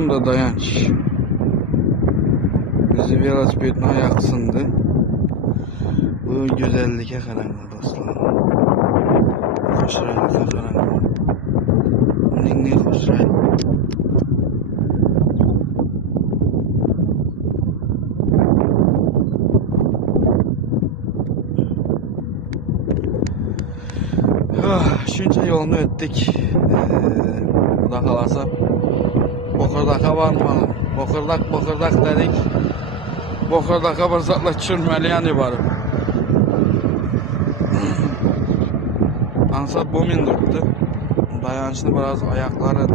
Bunda dayanç. Bizi velosipedine ayaksındı. Bu güzelliğe karanlık dostlar. Hoşraylığa karanlık. Ne hoşraylık. Şunca yolunu ötdük. Burada kalasa Bokırdaka varmalı. Bokırdak dedik. Bokırdaka bir zatla çürmeliyen ibarı. Ansat bu mindirdi. Dayançlı biraz ayakları